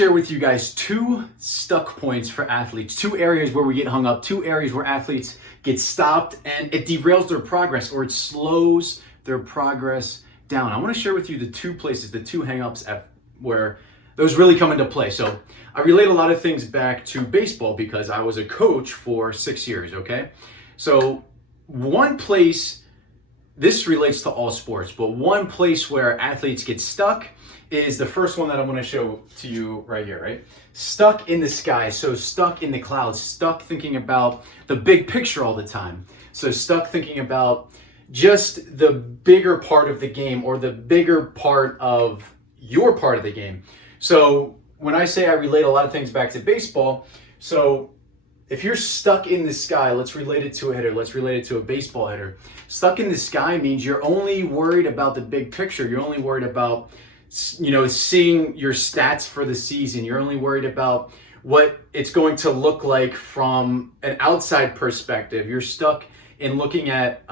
share with you guys two stuck points for athletes, two areas where we get hung up, two areas where athletes get stopped and it derails their progress or it slows their progress down. I want to share with you the two places, the two hang-ups where those really come into play. So I relate a lot of things back to baseball because I was a coach for 6 years, okay? So one place, this relates to all sports, but one place where athletes get stuck is the first one that I'm going to show to you right here, right? Stuck in the sky, so stuck in the clouds, stuck thinking about the big picture all the time. So stuck thinking about just the bigger part of the game or the bigger part of your part of the game. So when I say I relate a lot of things back to baseball, so if you're stuck in the sky, let's relate it to a hitter, let's relate it to a baseball hitter. Stuck in the sky means you're only worried about the big picture. You're only worried about, seeing your stats for the season. You're only worried about what it's going to look like from an outside perspective. You're stuck in looking at,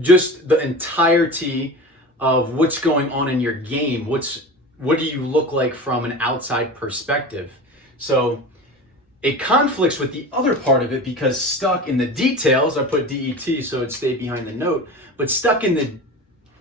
just the entirety of what's going on in your game. What do you look like from an outside perspective? So it conflicts with the other part of it because stuck in the details, I put DET so it stayed behind the note, but stuck in the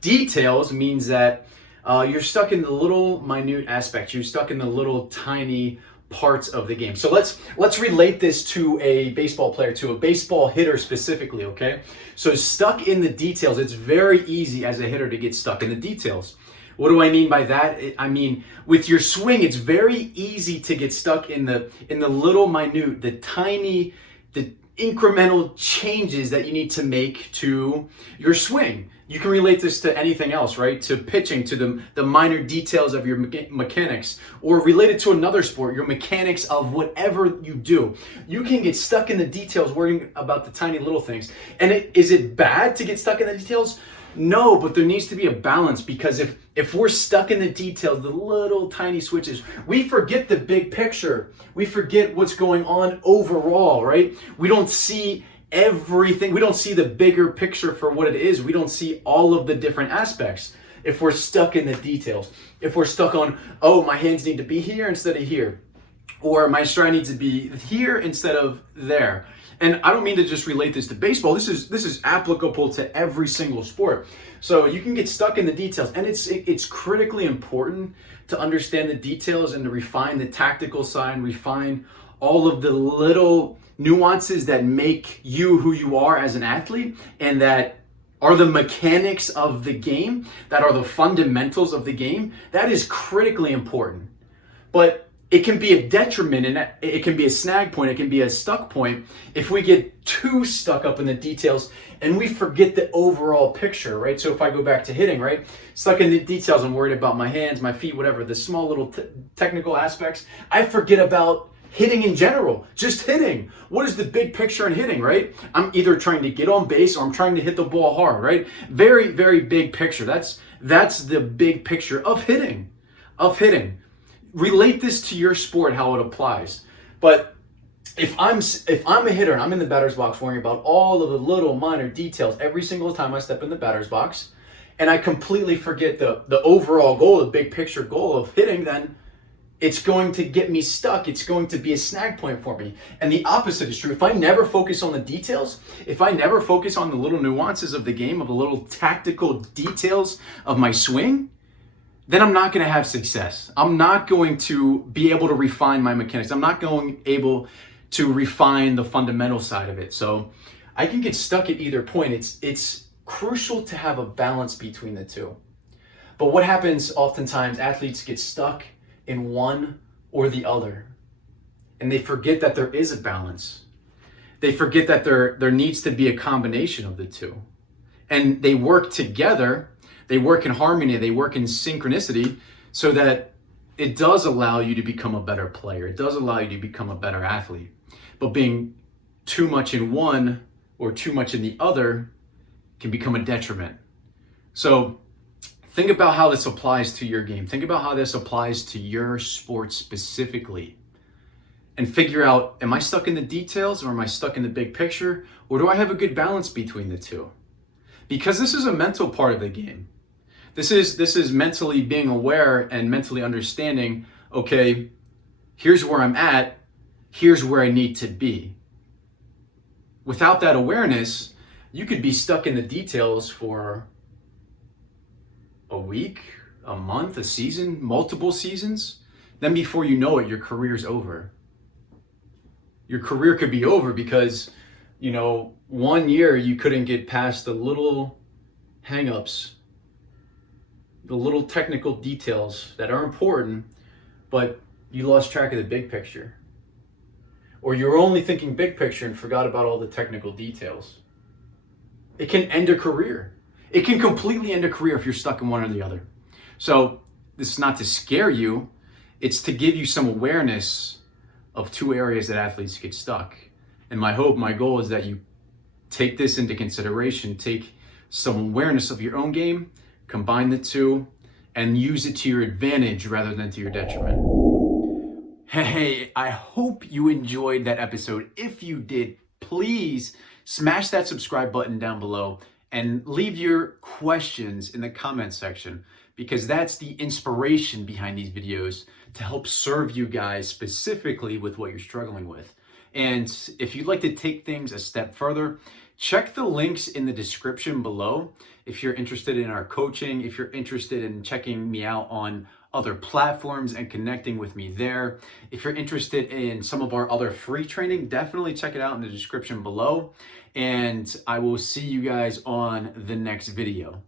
details means that you're stuck in the little minute aspects. You're stuck in the little tiny parts of the game. So let's relate this to a baseball player, to a baseball hitter specifically, okay? So stuck in the details, it's very easy as a hitter to get stuck in the details. What do I mean by that? I mean, with your swing, it's very easy to get stuck in the little minute, the incremental changes that you need to make to your swing. You can relate this to anything else, right? To pitching, to the minor details of your mechanics, or relate it to another sport, your mechanics of whatever you do. You can get stuck in the details worrying about the tiny little things. And is it bad to get stuck in the details? No, but there needs to be a balance, because if we're stuck in the details, the little tiny switches, we forget the big picture. We forget what's going on overall, right? We don't see everything. We don't see the bigger picture for what it is. We don't see all of the different aspects if we're stuck in the details. If we're stuck on, oh, my hands need to be here instead of here, or my stride needs to be here instead of there. And I don't mean to just relate this to baseball. This is applicable to every single sport. So you can get stuck in the details, and it's critically important to understand the details and to refine the tactical side, refine all of the little nuances that make you who you are as an athlete, and that are the mechanics of the game, that are the fundamentals of the game. That is critically important. But it can be a detriment, and it can be a snag point, it can be a stuck point if we get too stuck up in the details and we forget the overall picture, right? So if I go back to hitting, right? Stuck in the details, I'm worried about my hands, my feet, whatever, the small little technical aspects. I forget about hitting in general, just hitting. What is the big picture in hitting, right? I'm either trying to get on base or I'm trying to hit the ball hard, right? Very, very big picture. That's the big picture of hitting. Relate this to your sport, how it applies. But if I'm a hitter and I'm in the batter's box worrying about all of the little minor details every single time I step in the batter's box, and I completely forget the overall goal, the big picture goal of hitting, then it's going to get me stuck. It's going to be a snag point for me. And the opposite is true. If I never focus on the details, if I never focus on the little nuances of the game, of the little tactical details of my swing, then I'm not going to have success. I'm not going to be able to refine my mechanics. I'm not able to refine the fundamental side of it. So I can get stuck at either point. It's crucial to have a balance between the two. But what happens oftentimes, athletes get stuck in one or the other, and they forget that there is a balance. They forget that there needs to be a combination of the two, and they work together. They work in harmony, they work in synchronicity, so that it does allow you to become a better player. It does allow you to become a better athlete. But being too much in one or too much in the other can become a detriment. So think about how this applies to your game. Think about how this applies to your sport specifically. And figure out, am I stuck in the details or am I stuck in the big picture? Or do I have a good balance between the two? Because this is a mental part of the game. This is mentally being aware and mentally understanding, okay, here's where I'm at, here's where I need to be. Without that awareness, you could be stuck in the details for a week, a month, a season, multiple seasons. Then before you know it, your career's over. Your career could be over because, 1 year you couldn't get past the little hangups, the little technical details that are important, but you lost track of the big picture. Or you're only thinking big picture and forgot about all the technical details. It can end a career. It can completely end a career if you're stuck in one or the other. So this is not to scare you. It's to give you some awareness of two areas that athletes get stuck. And my goal is that you take this into consideration, take some awareness of your own game, combine the two, and use it to your advantage rather than to your detriment. Hey, I hope you enjoyed that episode. If you did, please smash that subscribe button down below and leave your questions in the comment section, because that's the inspiration behind these videos to help serve you guys specifically with what you're struggling with. And if you'd like to take things a step further, check the links in the description below. If you're interested in our coaching, if you're interested in checking me out on other platforms and connecting with me there, if you're interested in some of our other free training, definitely check it out in the description below. And I will see you guys on the next video.